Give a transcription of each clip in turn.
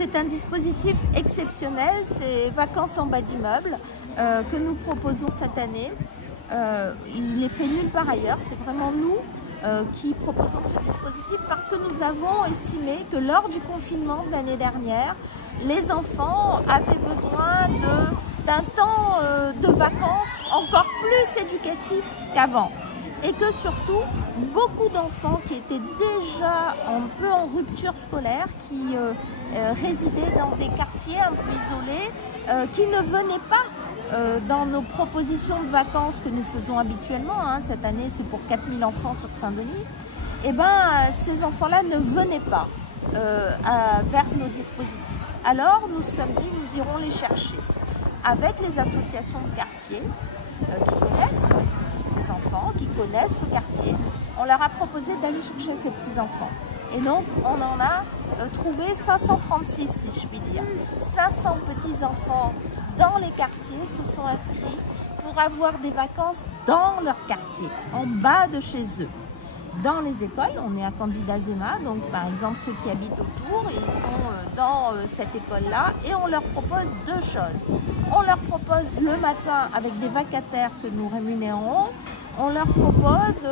C'est un dispositif exceptionnel, c'est Vacances en bas d'immeuble que nous proposons cette année. Il est fait nulle part ailleurs, c'est vraiment nous qui proposons ce dispositif parce que nous avons estimé que lors du confinement de l'année dernière, les enfants avaient besoin d'un temps de vacances encore plus éducatif qu'avant. Et que surtout, beaucoup d'enfants qui étaient déjà un peu en rupture scolaire, qui résidaient dans des quartiers un peu isolés, qui ne venaient pas dans nos propositions de vacances que nous faisons habituellement, hein, cette année c'est pour 4000 enfants sur Saint-Denis, et ces enfants-là ne venaient pas vers nos dispositifs. Alors nous nous sommes dit, nous irons les chercher avec les associations de quartier qui connaissent ces enfants, qui connaissent le quartier. On leur a proposé d'aller chercher ces petits-enfants. Et donc, on en a trouvé 536, si je puis dire. 500 petits-enfants dans les quartiers se sont inscrits pour avoir des vacances dans leur quartier, en bas de chez eux. Dans les écoles, on est à Candida-Zema, donc par exemple ceux qui habitent autour, ils sont dans cette école-là et on leur propose deux choses. On leur propose le matin avec des vacataires que nous rémunérons, on leur propose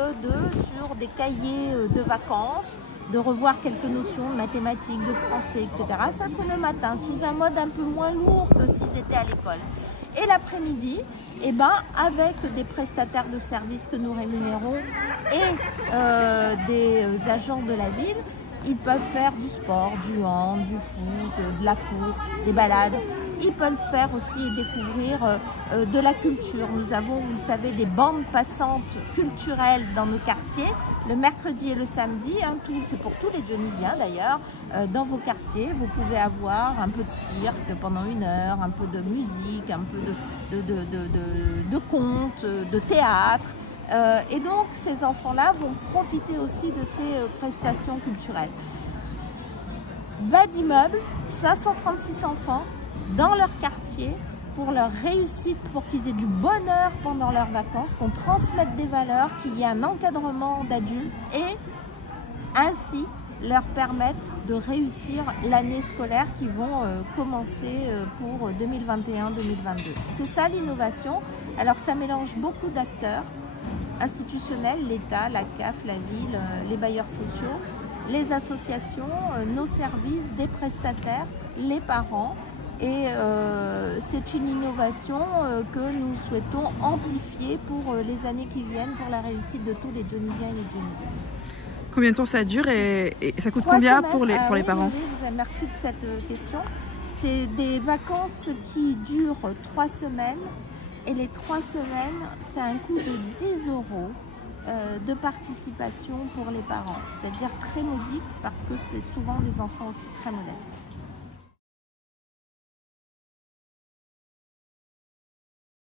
sur des cahiers de vacances, de revoir quelques notions de mathématiques, de français, etc. Ça c'est le matin, sous un mode un peu moins lourd que s'ils étaient à l'école. Et l'après-midi, avec des prestataires de services que nous rémunérons et des agents de la ville, ils peuvent faire du sport, du hand, du foot, de la course, des balades. Ils peuvent faire aussi et découvrir de la culture. Nous avons, vous le savez, des bandes passantes culturelles dans nos quartiers, le mercredi et le samedi. C'est pour tous les Dionysiens d'ailleurs. Dans vos quartiers, vous pouvez avoir un peu de cirque pendant 1 heure, un peu de musique, un peu de contes, de théâtre. Et donc, ces enfants-là vont profiter aussi de ces prestations culturelles. Bas d'immeuble, 536 enfants dans leur quartier pour leur réussite, pour qu'ils aient du bonheur pendant leurs vacances, qu'on transmette des valeurs, qu'il y ait un encadrement d'adultes et ainsi leur permettre de réussir l'année scolaire qui vont commencer pour 2021-2022. C'est ça l'innovation. Alors ça mélange beaucoup d'acteurs institutionnels, l'État, la CAF, la ville, les bailleurs sociaux, les associations, nos services, des prestataires, les parents. Et c'est une innovation que nous souhaitons amplifier pour les années qui viennent, pour la réussite de tous les Dionysiens et les Dionysiennes. Combien de temps ça dure et ça coûte combien pour les parents? Oui, merci de cette question. C'est des vacances qui durent 3 semaines et les 3 semaines, c'est un coût de 10 € de participation pour les parents. C'est-à-dire très modique parce que c'est souvent des enfants aussi très modestes.